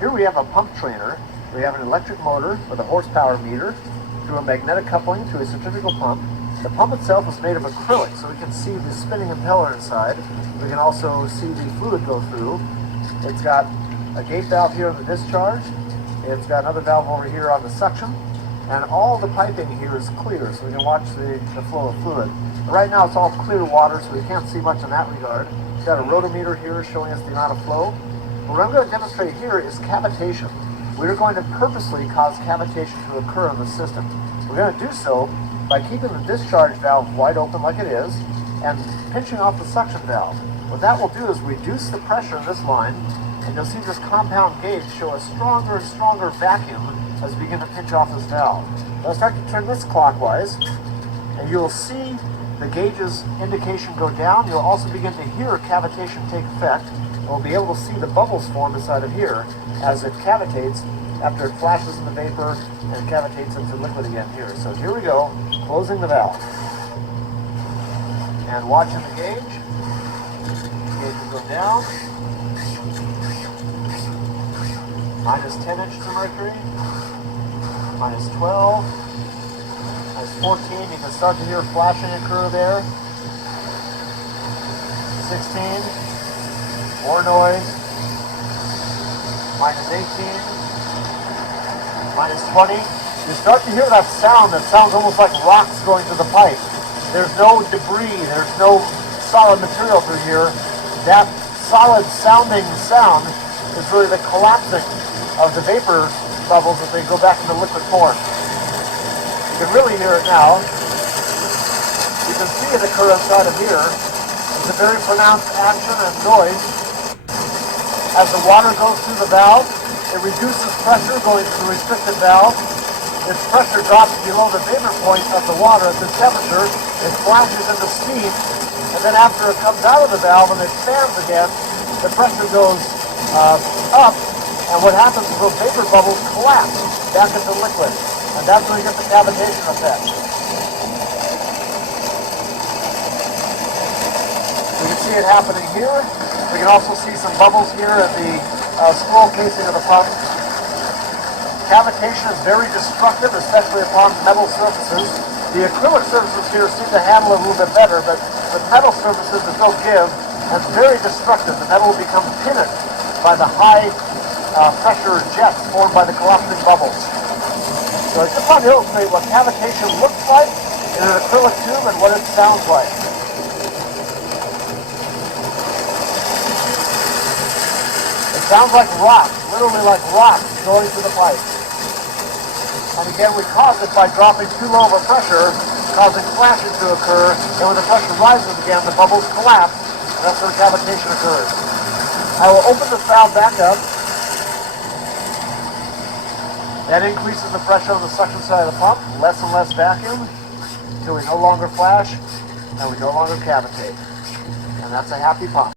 Here we have a pump trainer. We have an electric motor with a horsepower meter through a magnetic coupling to a centrifugal pump. The pump itself is made of acrylic, so we can see the spinning impeller inside. We can also see the fluid go through. It's got a gate valve here on the discharge. It's got another valve over here on the suction. And all the piping here is clear, so we can watch the flow of fluid. But right now it's all clear water, so we can't see much in that regard. It's got a rotometer here showing us the amount of flow. But what I'm going to demonstrate here is cavitation. We're going to purposely cause cavitation to occur in the system. We're going to do so by keeping the discharge valve wide open like it is and pinching off the suction valve. What that will do is reduce the pressure in this line, and you'll see this compound gauge show a stronger and stronger vacuum as we begin to pinch off this valve. I'll start to turn this clockwise, and you'll see the gauge's indication go down. You'll also begin to hear cavitation take effect. We'll be able to see the bubbles form inside of here as it cavitates after it flashes in the vapor and cavitates into liquid again here. So here we go, closing the valve. And watching the gauge. The gauge will go down. Minus 10 inches of mercury. Minus 12. Minus 14. You can start to hear flashing occur there. 16. More noise. Minus 18. Minus 20. You start to hear that sound sounds almost like rocks going through the pipe. There's no debris, there's no solid material through here. That solid sounding sound is really the collapsing of the vapor bubbles as they go back into liquid form. You can really hear it now. You can see it occur inside of here. It's a very pronounced action and noise. As the water goes through the valve, it reduces pressure going through the restricted valve. Its pressure drops below the vapor point of the water at this temperature. It flashes into steam, and then after it comes out of the valve and expands again, the pressure goes up, and what happens is those vapor bubbles collapse back into liquid, and that's where you get the cavitation effect. We can see it happening here. We can also see some bubbles here in the scroll casing of the pump. Cavitation is very destructive, especially upon metal surfaces. The acrylic surfaces here seem to handle it a little bit better, but with metal surfaces there's no give, and it's very destructive. The metal will become pitted by the high pressure jets formed by the collapsing bubbles. So I just want to illustrate what cavitation looks like in an acrylic tube and what it sounds like. It sounds like rocks, literally like rocks going through the pipe. And again, we cause it by dropping too low of a pressure, causing flashes to occur, and when the pressure rises again, the bubbles collapse, and that's where cavitation occurs. I will open this valve back up. That increases the pressure on the suction side of the pump, less and less vacuum, until we no longer flash, and we no longer cavitate. And that's a happy pump.